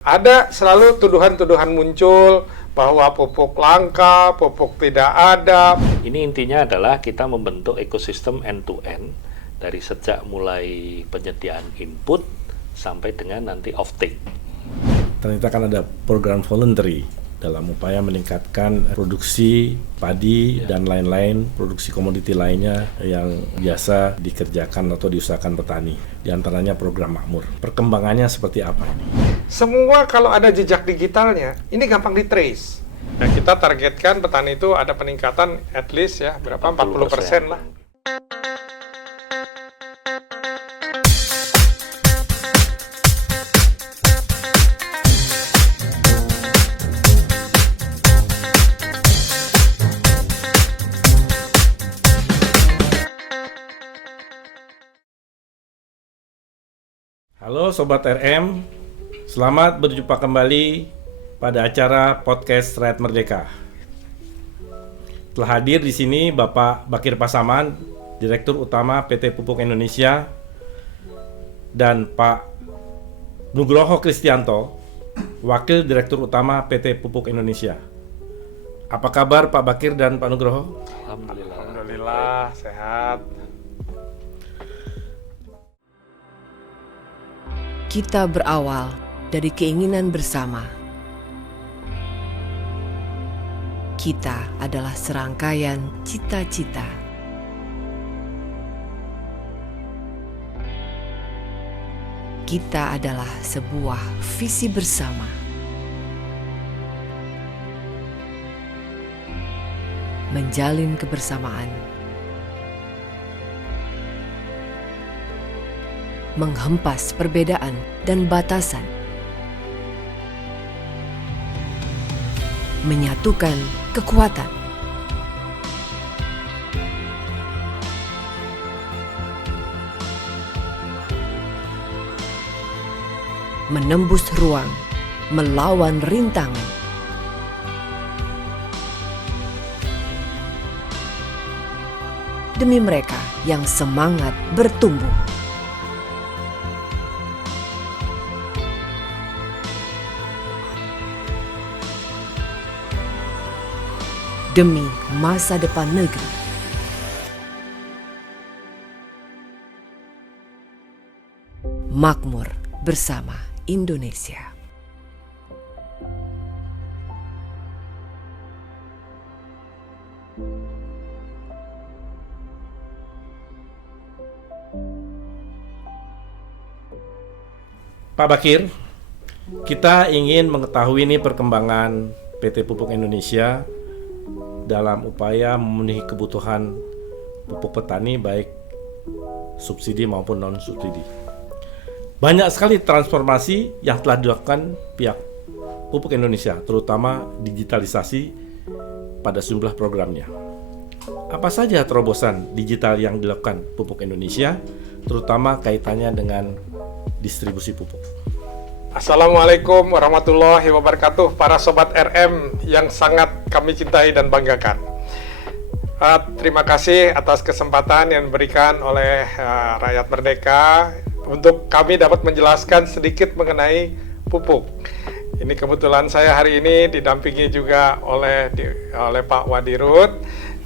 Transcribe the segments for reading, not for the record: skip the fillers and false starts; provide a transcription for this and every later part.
Ada selalu tuduhan-tuduhan muncul bahwa pupuk langka, pupuk tidak ada. Ini intinya adalah kita membentuk ekosistem end-to-end dari sejak mulai penyediaan input sampai dengan nanti offtake. Ternyata kan ada program voluntary dalam upaya meningkatkan produksi padi dan lain-lain, produksi komoditi lainnya yang biasa dikerjakan atau diusahakan petani. Di antaranya program Makmur. Perkembangannya seperti apa ini? Semua kalau ada jejak digitalnya, ini gampang di-trace. Nah, kita targetkan petani itu ada peningkatan at least ya, berapa? 40% lah. Halo Sobat RM, selamat berjumpa kembali pada acara podcast Rakyat Merdeka. Telah hadir di sini Bapak Bakir Pasaman, Direktur Utama PT Pupuk Indonesia, dan Pak Nugroho Kristianto, Wakil Direktur Utama PT Pupuk Indonesia. Apa kabar Pak Bakir dan Pak Nugroho? Alhamdulillah, sehat. Kita berawal dari keinginan bersama. Kita adalah serangkaian cita-cita. Kita adalah sebuah visi bersama. Menjalin kebersamaan. Menghempas perbedaan dan batasan, menyatukan kekuatan, menembus ruang, melawan rintangan, demi mereka yang semangat bertumbuh. Demi masa depan negeri. Makmur bersama Indonesia. Pak Bakir, kita ingin mengetahui nih perkembangan PT Pupuk Indonesia dalam upaya memenuhi kebutuhan pupuk petani baik subsidi maupun non-subsidi. Banyak sekali transformasi yang telah dilakukan pihak Pupuk Indonesia, terutama digitalisasi pada sejumlah programnya. Apa saja terobosan digital yang dilakukan Pupuk Indonesia, terutama kaitannya dengan distribusi pupuk? Assalamualaikum warahmatullahi wabarakatuh, para Sobat RM yang sangat kami cintai dan banggakan. Terima kasih atas kesempatan yang diberikan oleh Rakyat Merdeka untuk kami dapat menjelaskan sedikit mengenai pupuk. Ini kebetulan saya hari ini didampingi juga oleh Pak Wadirut,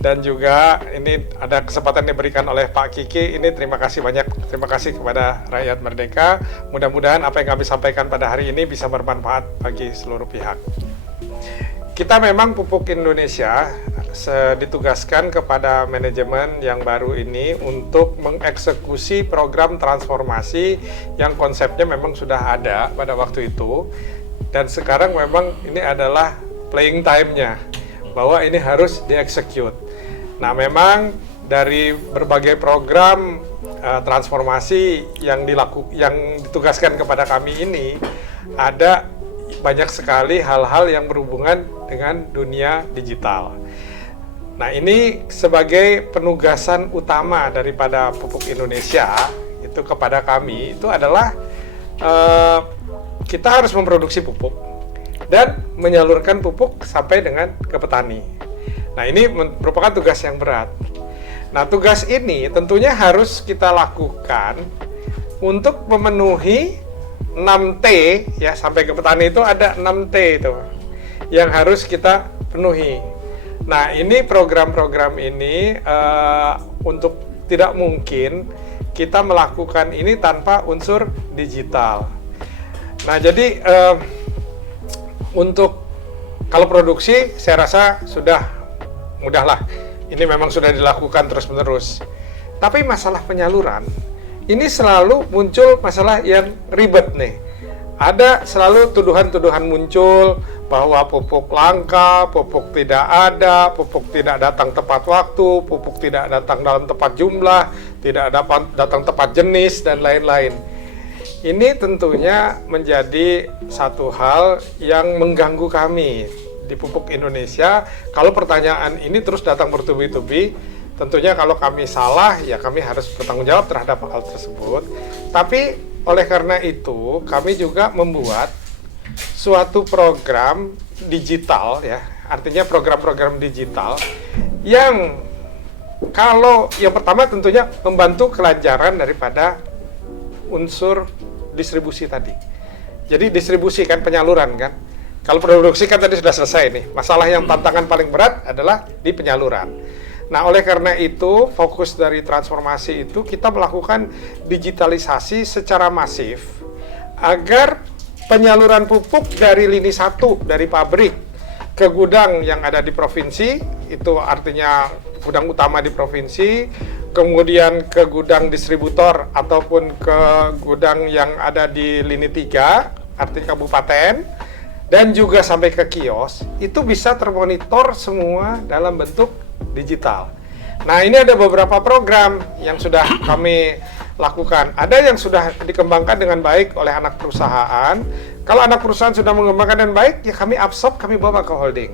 dan juga ini ada kesempatan diberikan oleh Pak Kiki. Ini terima kasih banyak, terima kasih kepada Rakyat Merdeka. Mudah-mudahan apa yang kami sampaikan pada hari ini bisa bermanfaat bagi seluruh pihak. Kita memang Pupuk Indonesia ditugaskan kepada manajemen yang baru ini untuk mengeksekusi program transformasi yang konsepnya memang sudah ada pada waktu itu, dan sekarang memang ini adalah playing time-nya, bahwa ini harus dieksekut. Nah, memang dari berbagai program transformasi yang ditugaskan kepada kami ini, ada banyak sekali hal-hal yang berhubungan dengan dunia digital. Nah, ini sebagai penugasan utama daripada Pupuk Indonesia itu kepada kami, itu adalah kita harus memproduksi pupuk dan menyalurkan pupuk sampai dengan ke petani. Nah, ini merupakan tugas yang berat. Nah, tugas ini tentunya harus kita lakukan untuk memenuhi 6T ya, sampai ke petani itu ada 6T itu yang harus kita penuhi. Nah, ini program-program ini untuk tidak mungkin kita melakukan ini tanpa unsur digital. Nah, jadi untuk kalau produksi saya rasa sudah mudah lah. Ini memang sudah dilakukan terus-menerus. Tapi masalah penyaluran ini selalu muncul masalah yang ribet nih. Ada selalu tuduhan-tuduhan muncul bahwa pupuk langka, pupuk tidak ada, pupuk tidak datang tepat waktu, pupuk tidak datang dalam tepat jumlah, tidak datang tepat jenis, dan lain-lain. Ini tentunya menjadi satu hal yang mengganggu kami di Pupuk Indonesia. Kalau pertanyaan ini terus datang bertubi-tubi, tentunya kalau kami salah, ya kami harus bertanggung jawab terhadap hal tersebut. Tapi oleh karena itu, kami juga membuat suatu program digital, ya, artinya program-program digital yang kalau yang pertama tentunya membantu kelancaran daripada unsur distribusi tadi. Jadi distribusi kan, penyaluran kan. Kalau produksi kan tadi sudah selesai nih. Masalah yang tantangan paling berat adalah di penyaluran. Nah, oleh karena itu, fokus dari transformasi itu kita melakukan digitalisasi secara masif agar penyaluran pupuk dari lini 1 dari pabrik ke gudang yang ada di provinsi, itu artinya gudang utama di provinsi, kemudian ke gudang distributor ataupun ke gudang yang ada di lini 3, artinya kabupaten, dan juga sampai ke kios, itu bisa termonitor semua dalam bentuk digital. Nah, ini ada beberapa program yang sudah kami lakukan. Ada yang sudah dikembangkan dengan baik oleh anak perusahaan. Kalau anak perusahaan sudah mengembangkan dengan baik, ya kami absorb, kami bawa ke holding.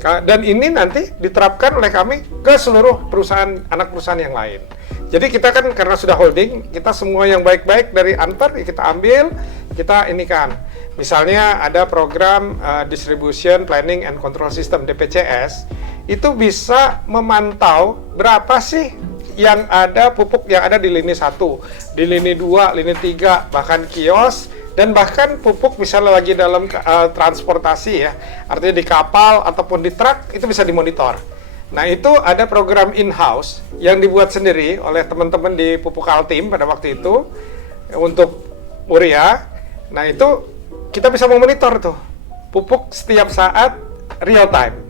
Dan ini nanti diterapkan oleh kami ke seluruh perusahaan, anak perusahaan yang lain. Jadi kita kan karena sudah holding, kita semua yang baik-baik dari Anper kita ambil, kita ini kan. Misalnya ada program Distribution Planning and Control System DPCS, itu bisa memantau berapa sih yang ada pupuk yang ada di lini 1, di lini 2, lini 3, bahkan kios, dan bahkan pupuk misalnya lagi dalam transportasi ya, artinya di kapal ataupun di truk, itu bisa dimonitor. Nah, itu ada program in-house yang dibuat sendiri oleh teman-teman di Pupuk Altim pada waktu itu untuk urea. Nah, itu kita bisa memonitor tuh pupuk setiap saat real time.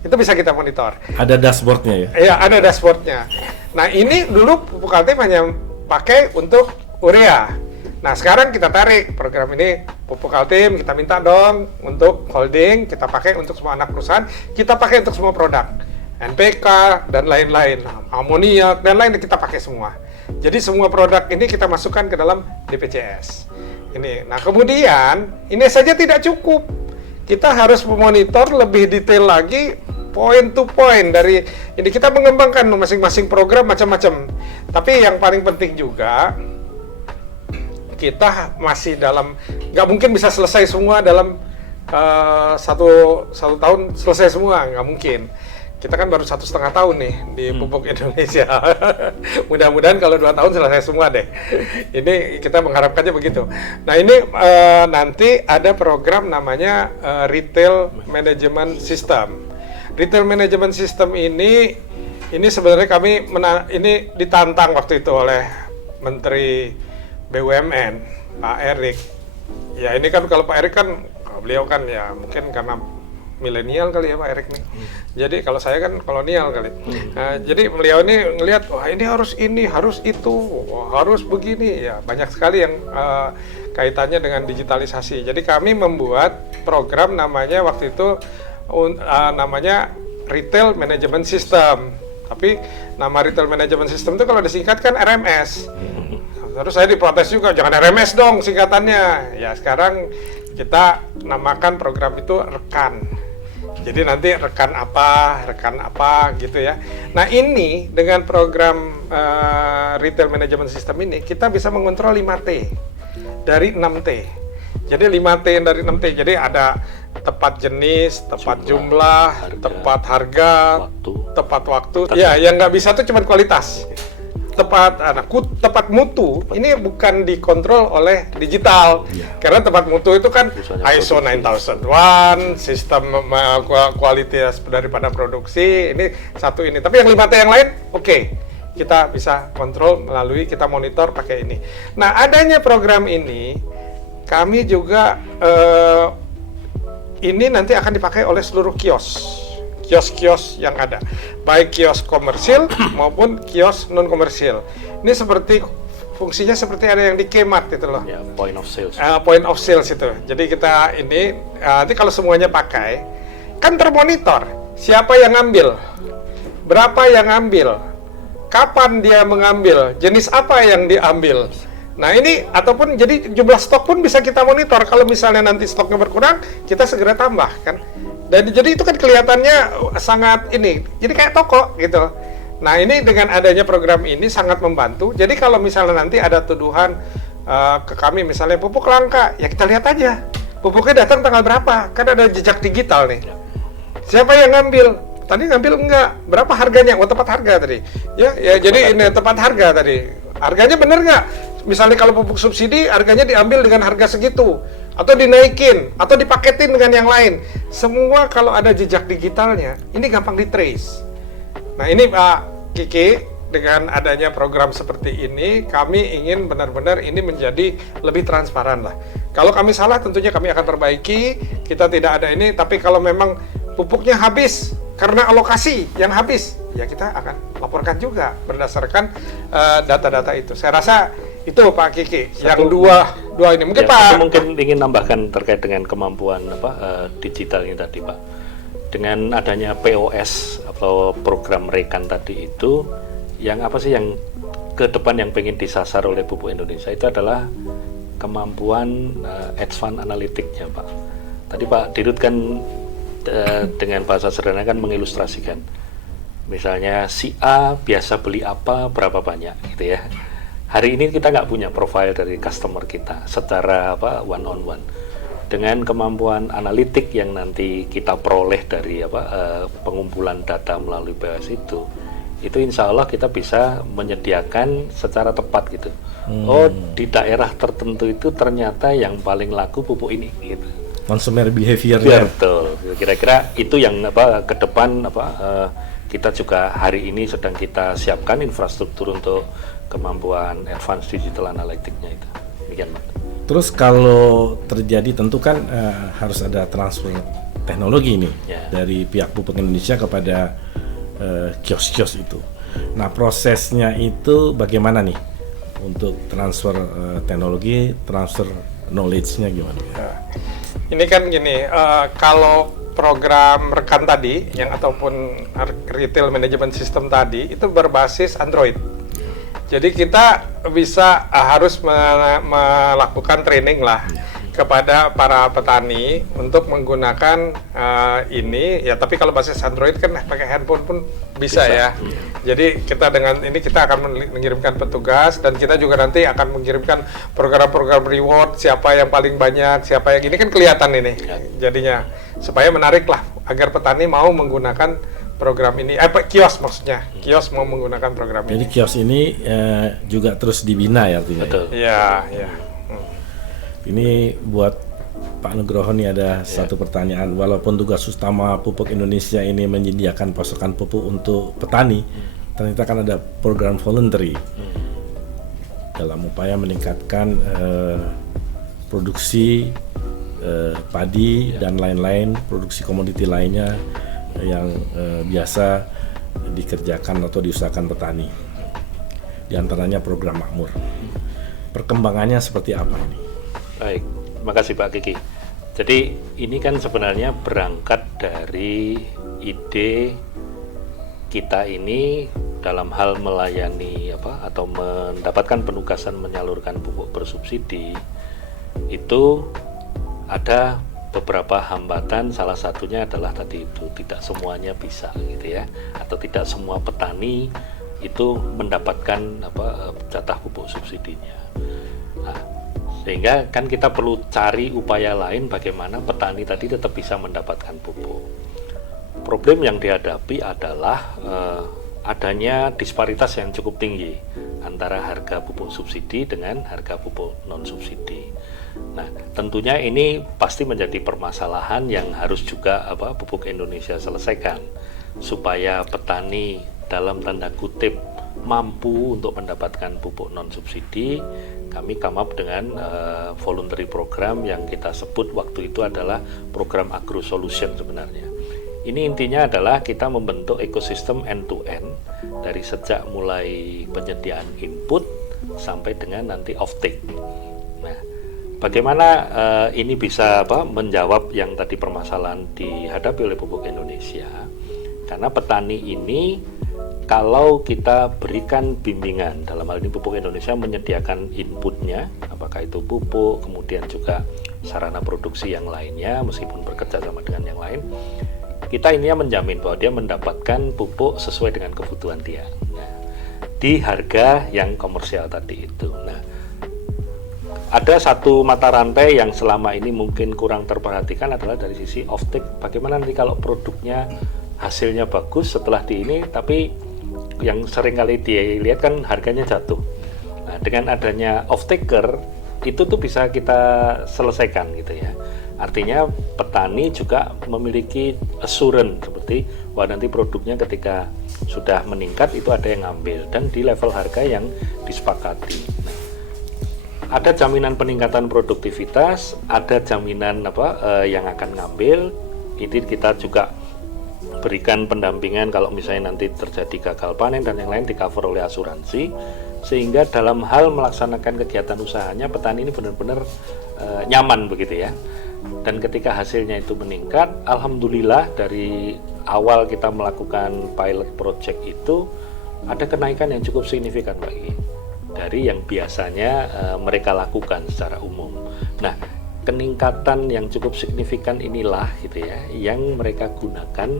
Itu bisa kita monitor. Ada dashboardnya ya? Iya, ada dashboardnya. Nah, ini dulu Pupuk Altim hanya pakai untuk urea. Nah, sekarang kita tarik program ini Pupuk Altim, kita minta dong untuk holding, kita pakai untuk semua anak perusahaan, kita pakai untuk semua produk. NPK, dan lain-lain. Amoniak, dan lain kita pakai semua. Jadi semua produk ini kita masukkan ke dalam DPCS. Ini. Nah, kemudian, ini saja tidak cukup. Kita harus memonitor lebih detail lagi point to point dari ini, kita mengembangkan masing-masing program macam-macam. Tapi yang paling penting juga kita masih dalam, nggak mungkin bisa selesai semua dalam satu tahun selesai semua, nggak mungkin. Kita kan baru 1,5 tahun nih di Pupuk Indonesia. Mudah-mudahan kalau 2 tahun selesai semua deh. Ini kita mengharapkannya begitu. Nah, ini nanti ada program namanya Retail Management System. Retail Management System ini sebenarnya kami ini ditantang waktu itu oleh Menteri BUMN Pak Erik. Ya, ini kan kalau Pak Erik kan beliau kan ya mungkin karena milenial kali ya Pak Erik nih. Jadi kalau saya kan kolonial kali. Jadi beliau ini ngelihat, wah ini, harus itu, harus begini. Ya, banyak sekali yang kaitannya dengan digitalisasi. Jadi kami membuat program namanya waktu itu namanya Retail Management System. Tapi nama Retail Management System itu kalau disingkatkan RMS. Terus saya diprotes juga, jangan RMS dong singkatannya. Ya, sekarang kita namakan program itu Rekan. Jadi nanti rekan apa gitu ya. Nah, ini dengan program Retail Management System ini kita bisa mengontrol 5T dari 6T. Jadi 5T dari 6T. Jadi ada tepat jenis, tepat jumlah, tepat harga, tepat waktu. Ya, yang nggak bisa tuh cuma kualitas. tepat mutu ini bukan dikontrol oleh digital. Karena tepat mutu itu kan ISO 9001, sistem kualitas daripada produksi, ini satu ini. Tapi yang 5T yang lain, oke. Kita bisa kontrol melalui kita monitor pakai ini. Nah, adanya program ini, kami juga ini nanti akan dipakai oleh seluruh kios yang ada, baik kios komersil maupun kios non komersil. Ini seperti fungsinya seperti ada yang di Kmart itu loh. Ya, point of sales. Point of sales itu. Jadi kita ini nanti kalau semuanya pakai, kan termonitor siapa yang ngambil, berapa yang ngambil, kapan dia mengambil, jenis apa yang diambil. Nah ini ataupun jadi jumlah stok pun bisa kita monitor. Kalau misalnya nanti stoknya berkurang, kita segera tambah kan. Dan jadi itu kan kelihatannya sangat ini, jadi kayak toko gitu. Nah ini dengan adanya program ini sangat membantu. Jadi kalau misalnya nanti ada tuduhan ke kami misalnya pupuk langka, ya kita lihat aja pupuknya datang tanggal berapa, kan ada jejak digital nih. Siapa yang ngambil? Tadi ngambil enggak? Berapa harganya? Oh tepat harga tadi. Ya jadi ini tepat harga tadi. Harganya bener nggak? Misalnya kalau pupuk subsidi harganya diambil dengan harga segitu, atau dinaikin, atau dipaketin dengan yang lain. Semua kalau ada jejak digitalnya, ini gampang di-trace. Nah ini Pak Kiki, dengan adanya program seperti ini, kami ingin benar-benar ini menjadi lebih transparan lah. Kalau kami salah tentunya kami akan perbaiki, kita tidak ada ini, tapi kalau memang pupuknya habis karena alokasi yang habis, ya kita akan laporkan juga berdasarkan data-data itu. Saya rasa itu Pak Kiki, yang dua ini mungkin ya, Pak. saya mungkin ingin nambahkan terkait dengan kemampuan digital ini tadi Pak. Dengan adanya POS atau program rekan tadi itu, yang apa sih yang ke depan yang pengen disasar oleh Pupuk Indonesia itu adalah kemampuan advance analitiknya Pak. Tadi Pak Dirut kan dengan bahasa sederhana kan mengilustrasikan, misalnya si A biasa beli apa berapa banyak gitu ya. Hari ini kita nggak punya profile dari customer kita secara one on one. Dengan kemampuan analitik yang nanti kita peroleh dari pengumpulan data melalui POS itu insya Allah kita bisa menyediakan secara tepat gitu. Oh di daerah tertentu itu ternyata yang paling laku pupuk ini gitu. Consumer behavior. Betul. Kira-kira itu yang ke depan kita juga hari ini sedang kita siapkan infrastruktur untuk kemampuan advance digital analytic-nya itu. Demikian, Pak. Terus kalau terjadi tentu kan harus ada transfer teknologi nih dari pihak Pupuk Indonesia kepada kios-kios itu. Nah prosesnya itu bagaimana nih untuk transfer teknologi, transfer knowledge-nya gimana? Ini kan gini, kalau program rekan tadi yang ataupun retail management system tadi itu berbasis Android. Jadi kita bisa harus melakukan training lah kepada para petani untuk menggunakan ini ya, tapi kalau basis Android kan pakai handphone pun bisa ya. Jadi kita dengan ini kita akan mengirimkan petugas dan kita juga nanti akan mengirimkan program-program reward, siapa yang paling banyak, siapa yang ini kan kelihatan ini jadinya, supaya menarik lah agar petani mau menggunakan program ini, kios maksudnya, kios mau menggunakan program ini. Jadi kios ini juga terus dibina ya artinya. Betul. Iya, iya. Ini buat Pak Nugroho nih ada satu pertanyaan. Walaupun tugas utama Pupuk Indonesia ini menyediakan pasokan pupuk untuk petani, ternyata kan ada program voluntary dalam upaya meningkatkan produksi padi dan lain-lain, produksi komoditi lainnya yang biasa dikerjakan atau diusahakan petani. Di antaranya program Makmur. Perkembangannya seperti apa ini? Baik, terima kasih Pak Kiki. Jadi ini kan sebenarnya berangkat dari ide kita ini dalam hal melayani atau mendapatkan penugasan menyalurkan pupuk bersubsidi itu ada beberapa hambatan, salah satunya adalah tadi itu tidak semuanya bisa gitu ya, atau tidak semua petani itu mendapatkan jatah pupuk subsidinya. Nah, sehingga kan kita perlu cari upaya lain bagaimana petani tadi tetap bisa mendapatkan pupuk. Problem yang dihadapi adalah adanya disparitas yang cukup tinggi antara harga pupuk subsidi dengan harga pupuk non subsidi. Nah, tentunya ini pasti menjadi permasalahan yang harus juga Pupuk Indonesia selesaikan supaya petani dalam tanda kutip mampu untuk mendapatkan pupuk non subsidi. Kami come up dengan voluntary program yang kita sebut waktu itu adalah program Agro Solution sebenarnya. Ini intinya adalah kita membentuk ekosistem end to end dari sejak mulai penyediaan input sampai dengan nanti offtake. Nah, bagaimana ini bisa menjawab yang tadi permasalahan dihadapi oleh Pupuk Indonesia? Karena petani ini kalau kita berikan bimbingan, dalam hal ini Pupuk Indonesia menyediakan inputnya, apakah itu pupuk, kemudian juga sarana produksi yang lainnya, meskipun bekerja sama dengan yang lain, kita ini menjamin bahwa dia mendapatkan pupuk sesuai dengan kebutuhan dia. Nah, di harga yang komersial tadi itu. Nah, ada satu mata rantai yang selama ini mungkin kurang terperhatikan adalah dari sisi offtake. Bagaimana nanti kalau produknya hasilnya bagus setelah di ini, tapi yang sering kali dilihat kan harganya jatuh. Nah, dengan adanya off-taker itu tuh bisa kita selesaikan gitu ya. Artinya petani juga memiliki assurance seperti wah nanti produknya ketika sudah meningkat itu ada yang ngambil dan di level harga yang disepakati. Nah, ada jaminan peningkatan produktivitas, ada jaminan yang akan ngambil. Ini kita juga berikan pendampingan kalau misalnya nanti terjadi gagal panen dan yang lain di cover oleh asuransi, sehingga dalam hal melaksanakan kegiatan usahanya petani ini benar-benar nyaman begitu ya. Dan ketika hasilnya itu meningkat, alhamdulillah dari awal kita melakukan pilot project itu ada kenaikan yang cukup signifikan bagi dari yang biasanya mereka lakukan secara umum. Nah, peningkatan yang cukup signifikan inilah gitu ya yang mereka gunakan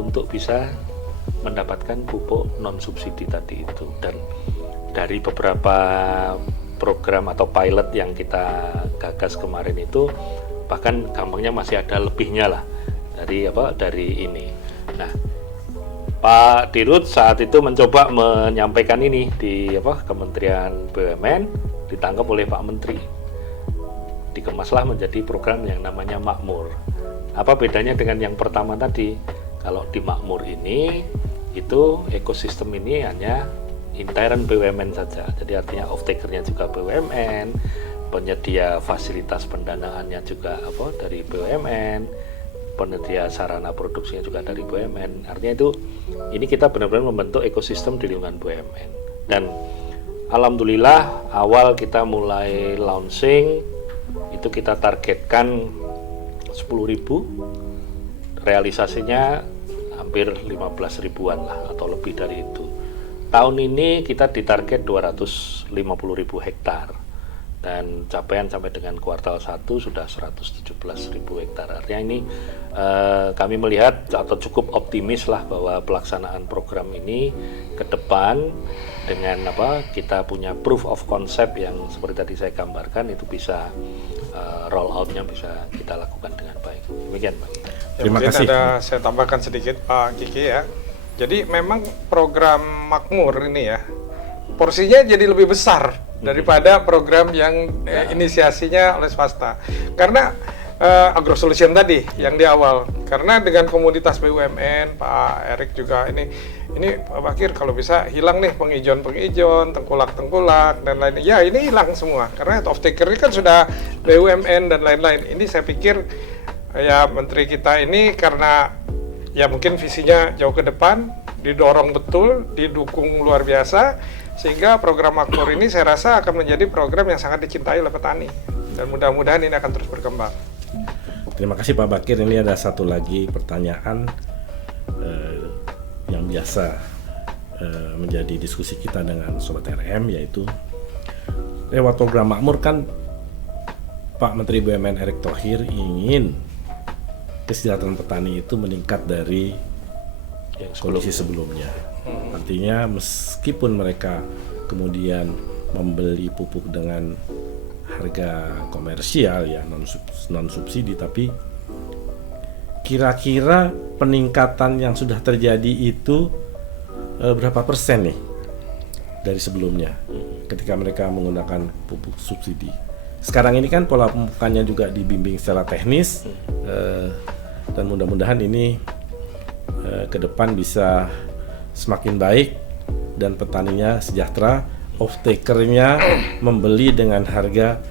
untuk bisa mendapatkan pupuk non subsidi tadi itu. Dan dari beberapa program atau pilot yang kita gagas kemarin itu bahkan gampangnya masih ada lebihnya lah dari ini. Nah, Pak Dirut saat itu mencoba menyampaikan ini di Kementerian BUMN, ditangkap oleh Pak Menteri, dikemaslah menjadi program yang namanya Makmur. Apa bedanya dengan yang pertama tadi? Kalau di Makmur ini itu ekosistem ini hanya intern BUMN saja, jadi artinya off-takernya juga BUMN, penyedia fasilitas pendanaannya juga dari BUMN, penyedia sarana produksinya juga dari BUMN. Artinya itu ini kita benar-benar membentuk ekosistem di lingkungan BUMN. Dan alhamdulillah awal kita mulai launching itu kita targetkan 10.000, realisasinya hampir 15 ribuan lah atau lebih dari itu. Tahun ini kita ditarget 250.000 hektar dan capaian sampai dengan kuartal 1 sudah 117.000 hektar. Artinya ini kami melihat atau cukup optimis lah bahwa pelaksanaan program ini ke depan dengan kita punya proof of concept yang seperti tadi saya gambarkan itu bisa roll out-nya bisa kita lakukan dengan baik. Demikian Pak. Terima kasih. Ada saya tambahkan sedikit Pak Kiki ya. Jadi memang program Makmur ini ya porsinya jadi lebih besar daripada program yang inisiasinya oleh swasta. Karena Agro Solution tadi yang di awal. Karena dengan komoditas BUMN, Pak Erik juga ini Pak Bakir kalau bisa hilang nih pengijon, tengkulak dan lainnya. Ya ini hilang semua karena off-taker ini kan sudah BUMN dan lain-lain. Ini saya pikir ya Menteri kita ini karena ya mungkin visinya jauh ke depan, didorong betul, didukung luar biasa, sehingga program Makmur ini saya rasa akan menjadi program yang sangat dicintai oleh petani. Dan mudah-mudahan ini akan terus berkembang. Terima kasih Pak Bakir. Ini ada satu lagi pertanyaan yang biasa menjadi diskusi kita dengan Sobat RM, yaitu lewat program Makmur kan Pak Menteri BUMN Erick Thohir ingin kesejahteraan petani itu meningkat dari kondisi sebelumnya. Artinya meskipun mereka kemudian membeli pupuk dengan harga komersial ya non subsidi, tapi kira-kira peningkatan yang sudah terjadi itu berapa persen nih dari sebelumnya ketika mereka menggunakan pupuk subsidi. Sekarang ini kan pola pemupukannya juga dibimbing secara teknis, dan mudah-mudahan ini ke depan bisa semakin baik dan petaninya sejahtera, off-takernya membeli dengan harga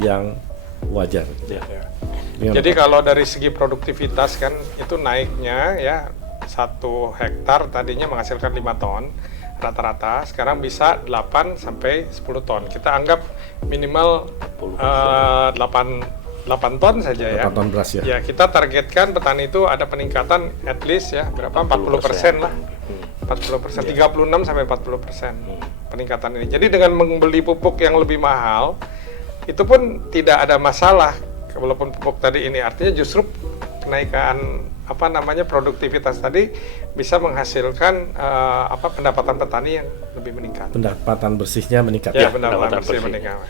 yang wajar. Ya. Jadi kalau dari segi produktivitas kan itu naiknya ya 1 hektar tadinya menghasilkan 5 ton rata-rata, sekarang bisa 8 sampai 10 ton. Kita anggap minimal 8 ton saja ya. 8 ton beras ya. Ya, kita targetkan petani itu ada peningkatan at least ya berapa 40% lah. 40%, 36 sampai 40% peningkatan ini. Jadi dengan membeli pupuk yang lebih mahal itu pun tidak ada masalah. Walaupun pupuk tadi ini artinya justru kenaikan produktivitas tadi bisa menghasilkan pendapatan petani yang lebih meningkat. Pendapatan bersihnya meningkat. Ya, Ya. pendapatan bersih meningkat.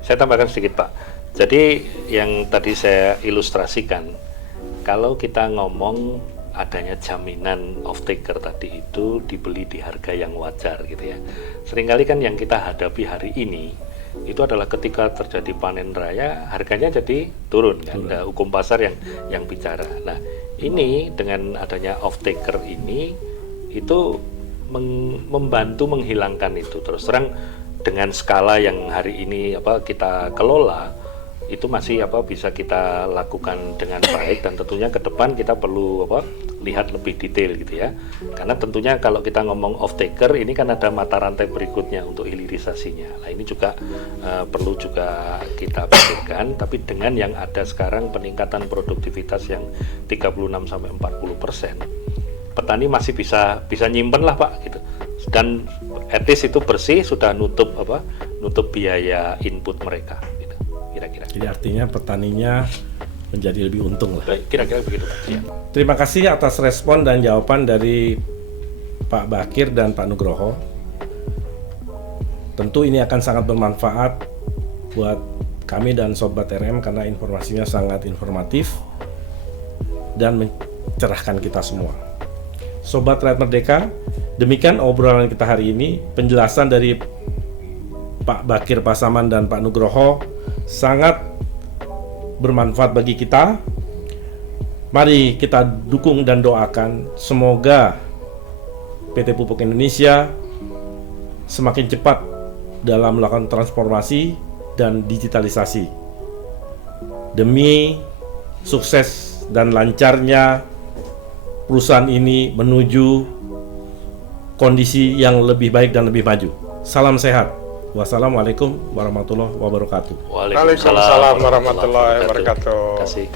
Saya tambahkan sedikit Pak. Jadi yang tadi saya ilustrasikan, kalau kita ngomong adanya jaminan off-taker tadi itu dibeli di harga yang wajar gitu ya. Seringkali kan yang kita hadapi hari ini itu adalah ketika terjadi panen raya harganya jadi turun kan, ada hukum pasar yang bicara. Nah ini dengan adanya off-taker ini itu membantu menghilangkan itu. Terus terang dengan skala yang hari ini kita kelola itu masih bisa kita lakukan dengan baik, dan tentunya ke depan kita perlu lihat lebih detail gitu ya, karena tentunya kalau kita ngomong off taker ini kan ada mata rantai berikutnya untuk hilirisasinya. Nah ini juga perlu juga kita pikirkan, tapi dengan yang ada sekarang peningkatan produktivitas yang 36-40%, petani masih bisa nyimpen lah Pak gitu, dan at least itu bersih, sudah nutup biaya input mereka gitu, kira-kira. Jadi artinya petaninya menjadi lebih untung lah. Kira-kira begitu Pak. Ya. Terima kasih atas respon dan jawaban dari Pak Bakir dan Pak Nugroho. Tentu ini akan sangat bermanfaat buat kami dan Sobat RM karena informasinya sangat informatif dan mencerahkan kita semua. Sobat Rakyat Merdeka, demikian obrolan kita hari ini. Penjelasan dari Pak Bakir Pasaman dan Pak Nugroho sangat bermanfaat bagi kita. Mari kita dukung dan doakan semoga PT Pupuk Indonesia semakin cepat dalam melakukan transformasi dan digitalisasi demi sukses dan lancarnya perusahaan ini menuju kondisi yang lebih baik dan lebih maju. Salam sehat. Wassalamualaikum warahmatullahi wabarakatuh. Waalaikumsalam warahmatullahi wabarakatuh. Terima kasih.